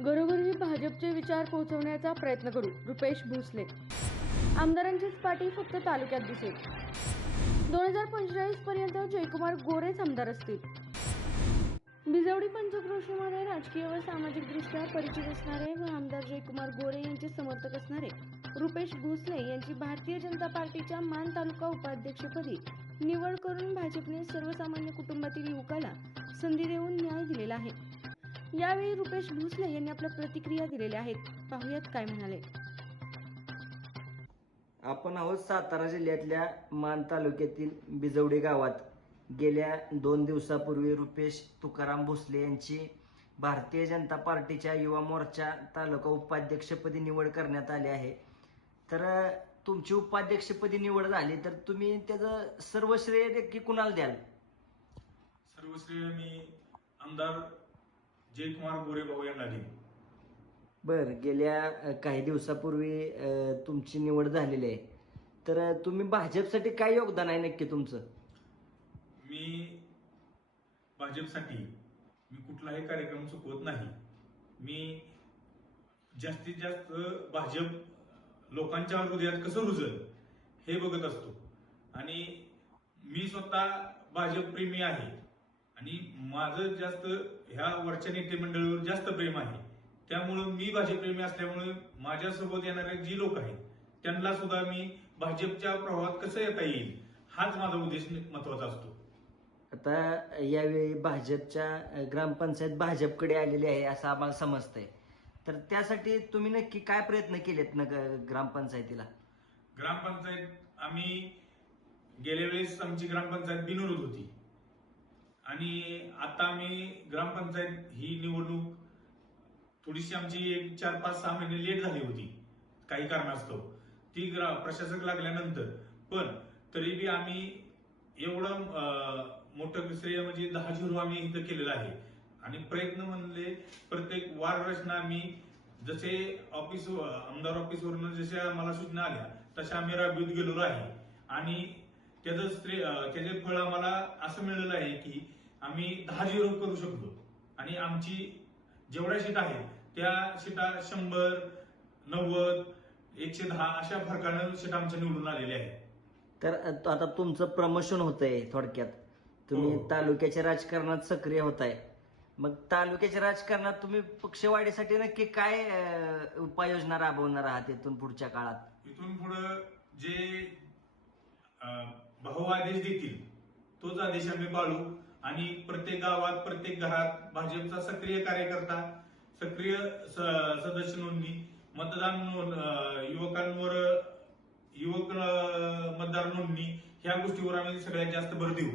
घरोघरी भाजपचे विचार पोहोचवण्याचा प्रयत्न करू रुपेश भोसले. आमदारांचीच पाठी फक्त तालुक्यात दिसेल. दोन हजार पंचेचाळीस पर्यंत जयकुमार गोरेच आमदार असतील. बिजवडी पंचक्रोशीमध्ये राजकीय व सामाजिक दृष्ट्या परिचित असणारे व आमदार जयकुमार गोरे यांचे समर्थक असणारे रुपेश भोसले यांची भारतीय जनता पार्टीच्या मान तालुका उपाध्यक्षपदी निवड करून भाजपने सर्वसामान्य कुटुंबातील युवकाला संधी देऊन न्याय दिलेला आहे. यावेळी रुपेश भोसले यांनी आपल्या प्रतिक्रिया दिलेल्या आहेत. पाहुयात काय म्हणाले. आपण आहोत सातारा जिल्ह्यातल्या मान तालुक्यातील बिजवडी गावात. गेल्या दोन दिवसापूर्वी रुपेश तुकाराम भोसले यांची भारतीय जनता पार्टीच्या युवा मोर्चा तालुका उपाध्यक्षपदी निवड करण्यात आली आहे. तर तुमची उपाध्यक्षपदी निवड झाली तर तुम्ही त्याचं सर्व श्रेय नक्की कुणाला द्याल? सर्वश्रेय मी आमदार जयकुमार गोरे भाऊ यांना देईन बर गेल्या काही दिवसापूर्वी तुमची निवड झालेली आहे. तर तुम्ही भाजपसाठी काय योगदान आहे नक्की तुमचं? मी भाजपसाठी मी कुठलाही कार्यक्रम चुकवत नाही. मी जास्तीत जास्त भाजप लोकांच्या हृदयात कसं रुजल हे बघत असतो. आणि मी स्वतः भाजप प्रेमी आहे. आणि माझं जास्त ह्या वरच्या नेते मंडळीवर जास्त प्रेम आहे. त्यामुळं मी भाजपप्रेमी असल्यामुळे माझ्यासोबत येणारे जी लोक आहेत त्यांना सुद्धा मी भाजपच्या प्रवाहात कसं येता येईल हाच माझा उद्देश महत्त्वाचा असतो. आता यावेळी भाजपच्या ग्रामपंचायत भाजपकडे आलेली आहे असं आम्हाला समजतंय. तर त्यासाठी तुम्ही नक्की काय प्रयत्न केलेत ना ग्रामपंचायतीला? ग्रामपंचायत आम्ही गेल्या वेळेस आमची ग्रामपंचायत बिनविरोध होती. आणि आता आम्ही ग्रामपंचायत ही निवडणूक थोडीशी आमची एक चार पाच सहा महिने लेट झाली होती. काही कारणास्तव. ती ग्रा प्रशासक लागल्यानंतर. पण तरी बी आम्ही एवढं मोठं श्रेय म्हणजे दहा झिरो आम्ही इथं केलेलं आहे. आणि प्रयत्न म्हणले प्रत्येक वार रचना आम्ही जसे ऑफिस आमदार ऑफिसवरून जशा आम्हाला सूचना आल्या तशा आम्ही राबवित गेलेलो आहे. आणि त्याचं स्त्री त्याचे फळ आम्हाला असं मिळालेलं आहे की आम्ही दहा झिरो करू शकलो आणि आमची जेवढ्या शीट आहेत त्या शीटा शंभर नव्वद एकशे दहा अशा फरकानं शीट आमच्या निवडून आलेल्या आहेत. तर आता तुमचं प्रमोशन होतंय थोडक्यात. तुम्ही हो. तालुक्याच्या राजकारणात सक्रिय होत आहे मग तालुक्याच्या राजकारणात तुम्ही पक्षवाढीसाठी नक्की काय अ, उपाययोजना राबवणार आहात इथून पुढच्या काळात? इथून पुढं जे अं, भाऊ आदेश देतील तोच आदेश आम्ही पाळू. आणि प्रत्येक गावात प्रत्येक घरात भाजपचा सक्रिय कार्यकर्ता सक्रिय सदस्य नोंदणी मतदान युवकांवर युवक मतदार नोंदणी ह्या गोष्टीवर आम्ही सगळ्यात जास्त भर देऊ.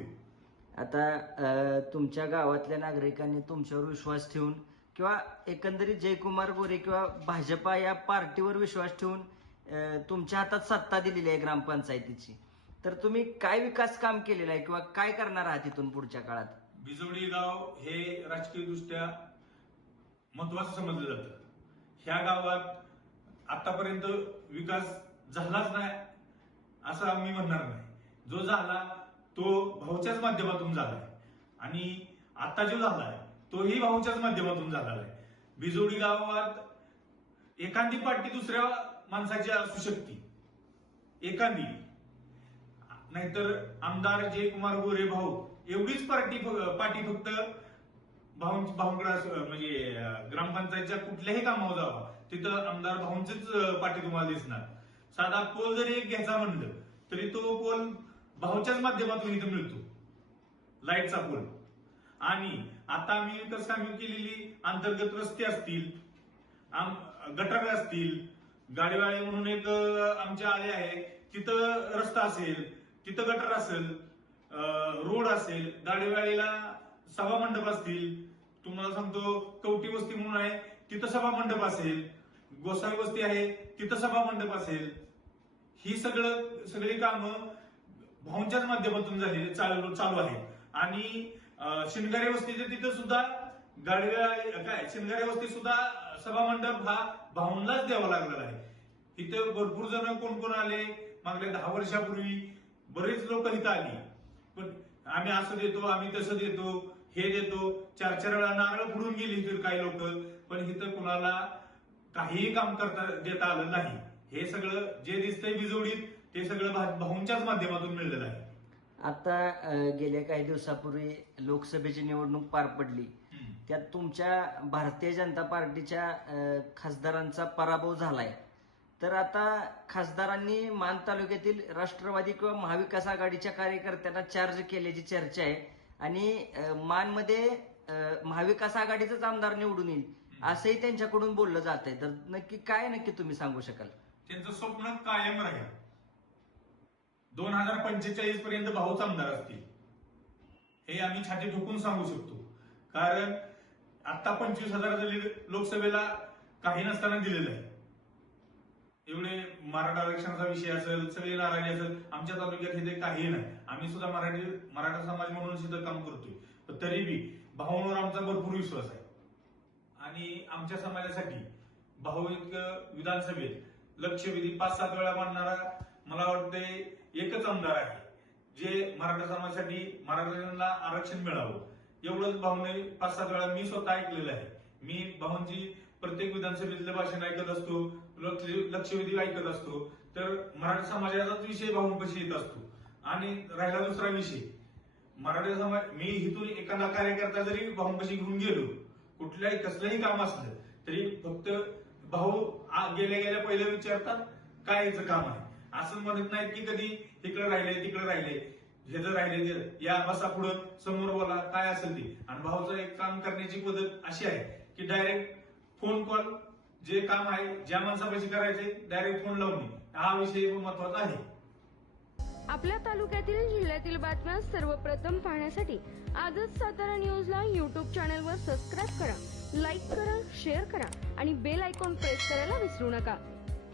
आता तुमच्या गावातल्या नागरिकांनी तुमच्यावर विश्वास ठेवून किंवा एकंदरीत जयकुमार गोरे किंवा भाजपा या पार्टीवर विश्वास ठेवून तुमच्या हातात सत्ता दिलेली आहे ग्रामपंचायतीची. तर तुम्ही काय विकास काम केलेलं आहे किंवा काय करणार आहात इथून पुढच्या काळात? बिजोडी गाव हे राजकीय दृष्ट्या महत्वाचं समजलं जातं. ह्या गावात आतापर्यंत विकास झालाच नाही असं आम्ही म्हणणार नाही. जो झाला तो भाऊच्याच माध्यमातून झालाय. आणि आता जो झालाय तोही भाऊच्याच माध्यमातून झालेला आहे बिजोडी गावात एखादी पार्टी दुसऱ्या माणसाची असू शकते. एखादी. नाहीतर आमदार जयकुमार गोरे भाऊ एवढीच पार्टी पार्टी फक्त भाऊ भाऊंकडे म्हणजे ग्रामपंचायतच्या कुठल्याही कामावर जावा तिथं आमदार भाऊंचीच पाठी तुम्हाला दिसणार. साधा पोल जरी एक घ्यायचा म्हणलं तरी तो पोल भाऊच्याच माध्यमातून इथं मिळतो. लाईटचा पोल आणि आता आम्ही विकास कामे केलेली अंतर्गत रस्ते असतील गटारे असतील गाडीवाळी म्हणून एक आमच्या आले आहे तिथं रस्ता असेल तिथं गटर असेल अं, रोड असेल दाडेवाडीला सभा मंडप असतील तुम्हाला सांगतो कवटी वस्ती म्हणून आहे तिथं सभा मंडप असेल गोसावी वस्ती आहे तिथं सभा मंडप असेल. ही सगळं सगळी कामं भाऊंच्याच माध्यमातून झालेली चालू चालू आहे. आणि शिंदगारे वस्तीचे वस्तीच्या तिथं सुद्धा गाडव्या काय शिंदगारे वस्ती सुद्धा सभा मंडप हा भाऊंलाच द्यावा लागलेला आहे. इथं भरपूर जण कोण कोण आले मागल्या दहा वर्षापूर्वी बरेच लोक इथं आली. पण आम्ही असं देतो आम्ही तसं देतो हे देतो. चार चार वेळा नारळ फोडून गेली तर काही लोक पण इथं कुणाला काहीही काम करता देता आलं नाही. हे सगळं जे दिसतंय बिजवडीत ते सगळं भाऊंच्याच माध्यमातून मिळलेलं आहे. आता गेल्या काही दिवसापूर्वी लोकसभेची निवडणूक पार पडली. त्यात तुमच्या भारतीय जनता पार्टीच्या खासदारांचा पराभव झालाय. तर आता खासदारांनी मान तालुक्यातील राष्ट्रवादी किंवा महाविकास आघाडीच्या कार्यकर्त्यांना चार्ज केल्याची चर्चा आहे. आणि मानमध्ये महाविकास आघाडीचाच आमदार निवडून येईल असंही त्यांच्याकडून बोललं जात आहे तर नक्की काय नक्की तुम्ही सांगू शकाल? त्यांचं स्वप्न कायम राहील. दोन हजार पंचेचाळीस पर्यंत भाऊच आमदार असतील. हे आम्ही छाती ठोकून सांगू शकतो. कारण आता पंचवीस हजार लोकसभेला काही नसताना दिलेलं आहे. एवढे मराठा आरक्षणाचा विषय असेल सगळी नाराजी असेल आमच्या तालुक्यात हे ते काही नाही. आम्ही सुद्धा मराठी मराठा समाज म्हणून सुद्धा काम करतोय. पण तरी बी भाऊंवर आमचा भरपूर विश्वास आहे. आणि आमच्या समाजासाठी भाऊ इतकं विधानसभेत लक्षवेधी पाच सात वेळा मांडणारा मला वाटते एकच आमदार आहे जे मराठा समाजासाठी मराठ्यांना आरक्षण मिळावं. एवढंच भाऊने पाच सात वेळा मी स्वतः ऐकलेलं आहे. मी भाऊंची प्रत्येक विधानसभेतलं भाषण ऐकत असतो. लक्षवेधी ऐकत असतो तर मराठा समाजाचाच विषय भाऊंपाशी येत असतो. आणि राहिला दुसरा विषय. मराठा समाज मी इथून एखादा कार्यकर्ता जरी भाऊंपाशी घेऊन गेलो कुठल्याही कसलंही काम असलं तरी फक्त भाऊ गेल्या गेल्या पहिल्या विचारतात काय याचं काम आहे? असं म्हणत नाहीत की कधी इकडे राहिले तिकडे राहिले. हे जर राहिले या बसा पुढं समोर बोला काय असेल ते. आणि भाऊचं एक काम करण्याची पद्धत अशी आहे की डायरेक्ट फोन कॉल जे काम आहे ज्या माणसापाशी करायचे डायरेक्ट फोन लावणे हा विषय महत्त्वाचा आहे. आपल्या तालुक्यातील जिल्ह्यातील बातम्या सर्वप्रथम पाहण्यासाठी आजच सातारा न्यूजला यूट्यूब चॅनलवर सबस्क्राईब करा लाईक करा शेअर करा आणि बेल आयकॉन प्रेस करायला विसरू नका.